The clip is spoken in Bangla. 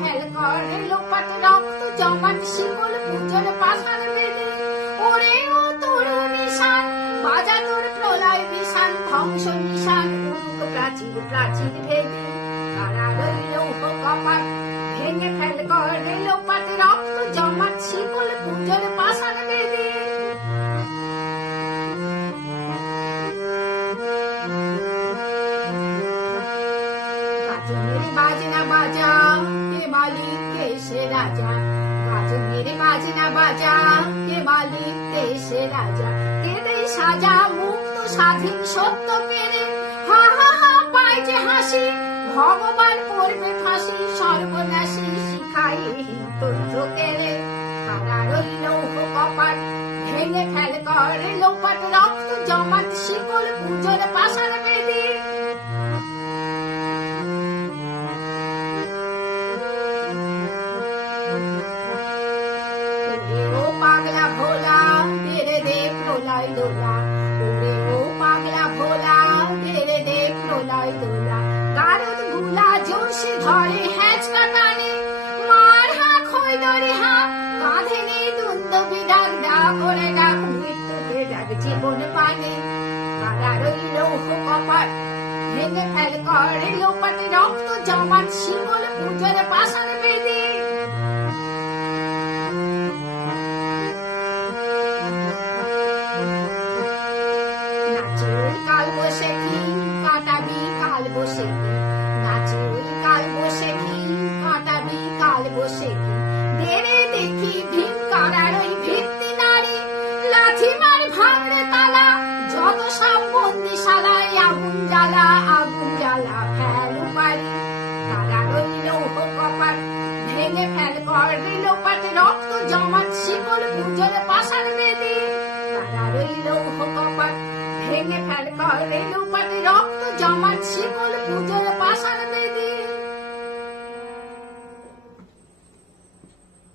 ফেল করে লোপাট রক্ত জমাট শিকল পুজোর পাশার বেদে। ওরে ও তরু নিশান বাজা তোর প্রলয় বিশান ধ্বংস নিশান উড়ুক প্রাচীর প্রাচীর ভেদে। কারার ওই লৌহ কপাট ভেঙে ফেল করে লোপাট রক্ত জমাট শিকল পুজোর পাশার বেদে। গাজনের বাজনা বাজা কে মালিক কে সে রাজা। গাজনের বাজনা বাজা কে মালিক কে সে রাজা। কে দেই সাজা মুক্ত স্বাধীন সত্য কেড়ে। হা হা হা পায় যে হাসি ভগবান করবে ফাঁসি সর্বনাশী শিখাই তন্ত্র কেড়ে। কারার ওই লৌহ কপাট ভেঙে ফেল করে লোপাট রক্ত জমাট শিকল পুজোর পাশার বেদে। ও পাগলা ভোলা বেড়ে দে প্রলয় দোলা। ওরে ও পাগলা ভোলা বেড়ে দে প্রলয় দোলা। গারদ গুলা জোরসে ধরে হ্যাঁচকা টানে। মার হা খই ধরে হা কাঁধে নে দুন্দবি ডাক ডাক করে ডাক মৃত্যুকে ডাক জীবন পানে। কারার ওই লৌহ কপাট ভেঙে ফেল করে লোপাট রক্ত জমাট শিকল পুজোর পাশার বেদে। নাচে ওই কাল বসেছি কাটাবি কাল বসেছি। নাচে ওই কাল বসেছি কাটাবি কাল বসেছি। দেরে দেখি ভীম কারার ওই ভিত্তি নারী। লাঠি মার ভাঙড়ে তালা যত সব বন্দিশালায় আগুন জ্বালা আগুন জ্বালা ফেল পারি। কারার ওই লৌহ কপাট ভেঙে ফেল করে লোপাট রক্ত জমাট শিকল পুজোর পাশার বেদে। কারার ওই লৌহ